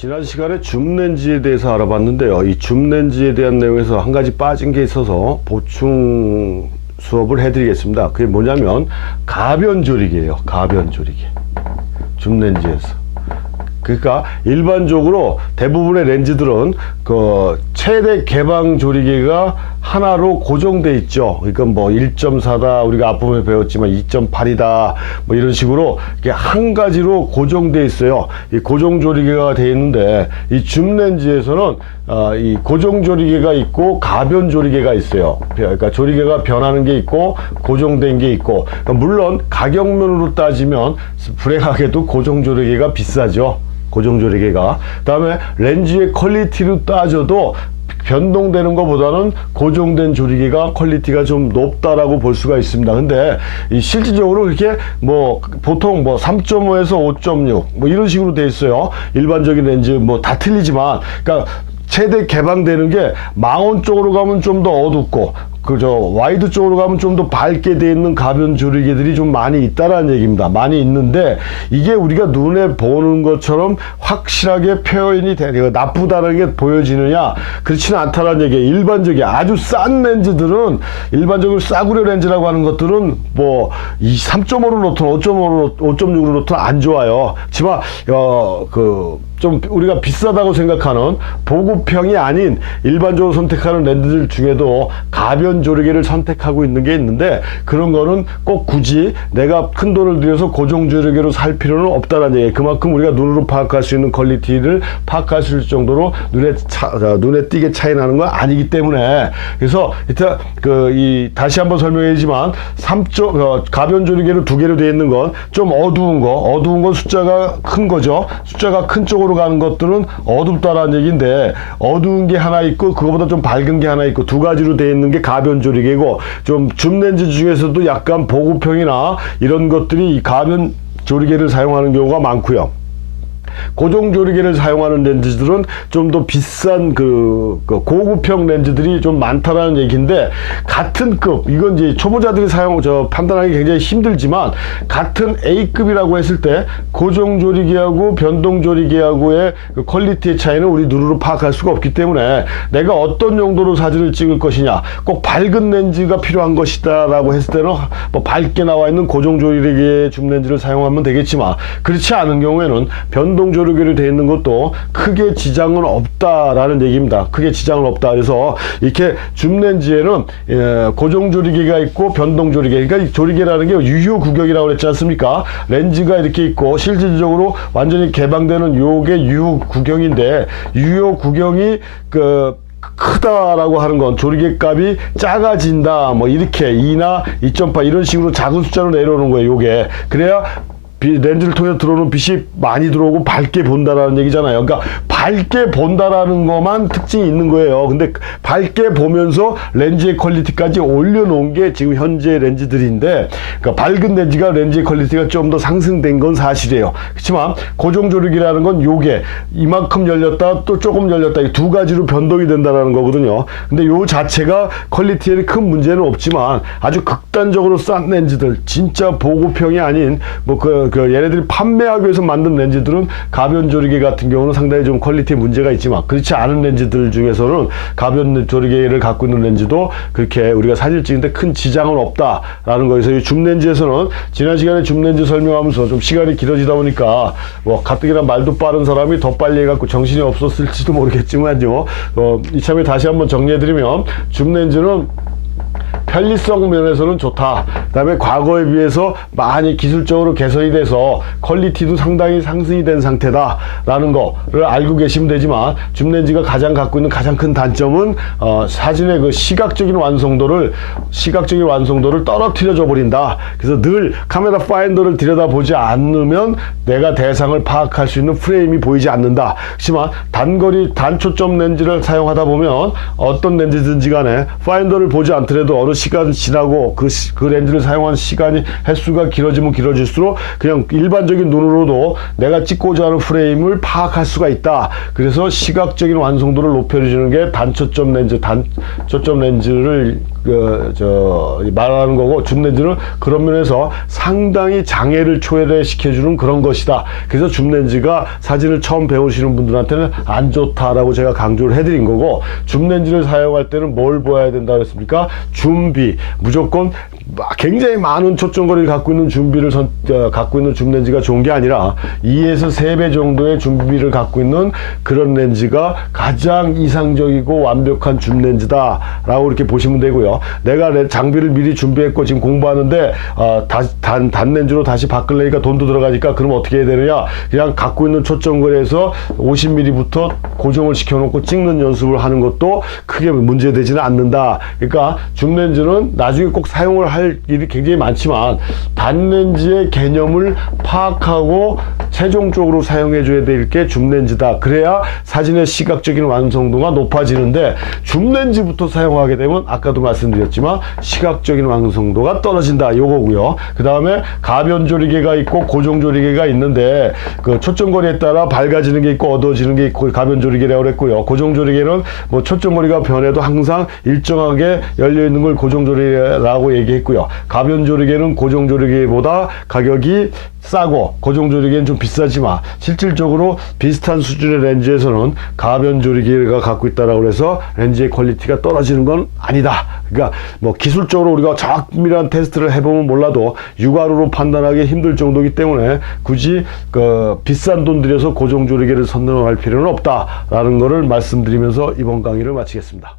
지난 시간에 줌렌즈에 대해서 알아봤는데요. 이 줌렌즈에 대한 내용에서 한 가지 빠진 게 있어서 보충 수업을 해드리겠습니다. 그게 뭐냐면 가변조리개예요. 가변조리개. 줌렌즈에서. 그러니까 일반적으로 대부분의 렌즈들은 그 최대 개방 조리개가 하나로 고정돼 있죠. 그러니까 뭐 1.4다 우리가 앞부분에 배웠지만 2.8이다 뭐 이런 식으로 이렇게 한 가지로 고정돼 있어요. 이 고정 조리개가 돼 있는데 이 줌렌즈에서는 이 고정 조리개가 있고 가변 조리개가 있어요. 그러니까 조리개가 변하는 게 있고 고정된 게 있고, 그러니까 물론 가격면으로 따지면 불행하게도 고정 조리개가 비싸죠. 고정 조리개가. 그다음에 렌즈의 퀄리티로 따져도 변동되는 것보다는 고정된 조리개가 퀄리티가 좀 높다라고 볼 수가 있습니다. 근데 이 실질적으로 그렇게 뭐 보통 뭐 3.5에서 5.6 뭐 이런 식으로 돼 있어요. 일반적인 렌즈 뭐 다 틀리지만, 그러니까 최대 개방되는 게 망원 쪽으로 가면 좀 더 어둡고, 그저 와이드 쪽으로 가면 좀 더 밝게 돼 있는 가변 조리개들이 좀 많이 있다라는 얘기입니다. 많이 있는데 이게 우리가 눈에 보는 것처럼 확실하게 표현이 되고 나쁘다는 게 보여지느냐, 그렇지는 않다라는 얘기예요. 일반적인 아주 싼 렌즈들은, 일반적으로 싸구려 렌즈라고 하는 것들은 뭐 3.5로 놓든 5.6으로 놓든 안 좋아요. 하지만 좀 우리가 비싸다고 생각하는 보급형이 아닌 일반적으로 선택하는 렌즈들 중에도 가변 조리개를 선택하고 있는 게 있는데, 그런 거는 꼭 굳이 내가 큰 돈을 들여서 고정 조리개로 살 필요는 없다는 얘기예요. 그만큼 우리가 눈으로 파악할 수 있는 퀄리티를 파악할 수 있을 정도로 눈에 띄게 차이 나는 건 아니기 때문에. 그래서 일단 다시 한번 설명해주지만 가변 조리개로 두 개로 되어 있는 건 좀 어두운 건 숫자가 큰 거죠. 숫자가 큰 쪽으로 가는 것들은 어둡다라는 얘기인데, 어두운 게 하나 있고 그거보다 좀 밝은 게 하나 있고 두 가지로 되어 있는 게 가변 조리개고, 좀 줌렌즈 중에서도 약간 보급형이나 이런 것들이 이 가변 조리개를 사용하는 경우가 많고요. 고정 조리개를 사용하는 렌즈들은 좀 더 비싼 고급형 렌즈들이 좀 많다라는 얘기인데, 같은 급, 이건 이제 초보자들이 판단하기 굉장히 힘들지만, 같은 A급이라고 했을 때 고정 조리개하고 변동 조리개하고의 퀄리티의 차이는 우리 눈으로 파악할 수가 없기 때문에, 내가 어떤 용도로 사진을 찍을 것이냐, 꼭 밝은 렌즈가 필요한 것이다 라고 했을 때는 뭐 밝게 나와 있는 고정 조리개의 줌 렌즈를 사용하면 되겠지만, 그렇지 않은 경우에는 변동 조리개로 되어 있는 것도 크게 지장은 없다라는 얘기입니다. 크게 지장은 없다. 그래서 이렇게 줌 렌즈에는 고정 조리개가 있고 변동 조리개, 그러니까 이 조리개라는 게 유효 구경이라고 그랬지 않습니까? 렌즈가 이렇게 있고 실질적으로 완전히 개방되는 요게 유효 구경인데, 유효 구경이 크다라고 하는 건 조리개 값이 작아진다, 뭐 이렇게 2나 2.8 이런 식으로 작은 숫자로 내려오는 거예요. 요게 그래야 렌즈를 통해서 들어오는 빛이 많이 들어오고 밝게 본다라는 얘기잖아요. 그러니까 밝게 본다라는 것만 특징이 있는 거예요. 근데 밝게 보면서 렌즈의 퀄리티까지 올려놓은 게 지금 현재 렌즈들인데, 그러니까 밝은 렌즈가 렌즈의 퀄리티가 좀 더 상승된 건 사실이에요. 그렇지만 고정 조리개라는 건 요게 이만큼 열렸다 또 조금 열렸다, 이 두 가지로 변동이 된다라는 거거든요. 근데 요 자체가 퀄리티에 큰 문제는 없지만, 아주 극단적으로 싼 렌즈들, 진짜 보급형이 아닌 얘네들이 판매하기 위해서 만든 렌즈들은 가변 조리개 같은 경우는 상당히 좀 퀄리티에 문제가 있지만, 그렇지 않은 렌즈들 중에서는 가변 조리개를 갖고 있는 렌즈도 그렇게 우리가 사진을 찍는데 큰 지장은 없다라는 거에서, 이 줌 렌즈에서는 지난 시간에 줌 렌즈 설명하면서 좀 시간이 길어지다 보니까 뭐 가뜩이나 말도 빠른 사람이 더 빨리 해갖고 정신이 없었을지도 모르겠지만요. 이참에 다시 한번 정리해드리면, 줌 렌즈는 편리성 면에서는 좋다. 그 다음에 과거에 비해서 많이 기술적으로 개선이 돼서 퀄리티도 상당히 상승이 된 상태다 라는 거를 알고 계시면 되지만, 줌렌즈가 갖고 있는 가장 큰 단점은 사진의 시각적인 완성도를 떨어뜨려 줘 버린다. 그래서 늘 카메라 파인더를 들여다보지 않으면 내가 대상을 파악할 수 있는 프레임이 보이지 않는다. 그렇지만 단거리 단초점 렌즈를 사용하다 보면 어떤 렌즈든지 간에 파인더를 보지 않더라도 어느 시간 지나고 그 렌즈를 사용하는 시간이 횟수가 길어지면 길어질수록 그냥 일반적인 눈으로도 내가 찍고자 하는 프레임을 파악할 수가 있다. 그래서 시각적인 완성도를 높여주는 게 단초점 렌즈를 말하는 거고, 줌렌즈는 그런 면에서 상당히 장애를 초래시켜주는 그런 것이다. 그래서 줌렌즈가 사진을 처음 배우시는 분들한테는 안 좋다라고 제가 강조를 해드린 거고, 줌렌즈를 사용할 때는 뭘 보아야 된다 그랬습니까? 줌비. 무조건 굉장히 많은 초점거리를 갖고 있는 갖고 있는 줌렌즈가 좋은 게 아니라 2에서 3배 정도의 줌비를 갖고 있는 그런 렌즈가 가장 이상적이고 완벽한 줌렌즈다 라고 이렇게 보시면 되고요. 내가 장비를 미리 준비했고 지금 공부하는데 단렌즈로 다시 바꾸려니까 돈도 들어가니까 그럼 어떻게 해야 되느냐, 그냥 갖고 있는 초점거리에서 50mm부터 고정을 시켜놓고 찍는 연습을 하는 것도 크게 문제되지는 않는다. 그러니까 줌렌즈는 나중에 꼭 사용을 할 일이 굉장히 많지만 단렌즈의 개념을 파악하고 최종적으로 사용해 줘야 될 게 줌렌즈다. 그래야 사진의 시각적인 완성도가 높아지는데, 줌렌즈부터 사용하게 되면 아까도 말씀드렸지만 시각적인 완성도가 떨어진다, 요거고요. 그 다음에 가변조리개가 있고 고정조리개가 있는데, 그 초점거리에 따라 밝아지는 게 있고 어두워지는 게 있고 가변조리개라고 그랬고요. 고정조리개는 뭐 초점거리가 변해도 항상 일정하게 열려있는 걸 고정조리개라고 얘기했고요. 가변조리개는 고정조리개보다 가격이 싸고 고정조리개는 좀 비싸지만 실질적으로 비슷한 수준의 렌즈에서는 가변조리개가 갖고 있다라고 해서 렌즈의 퀄리티가 떨어지는 건 아니다. 그러니까 뭐 기술적으로 우리가 정밀한 테스트를 해보면 몰라도 육안으로 판단하기 힘들 정도이기 때문에 굳이 그 비싼 돈 들여서 고정조리개를 선택할 필요는 없다라는 것을 말씀드리면서 이번 강의를 마치겠습니다.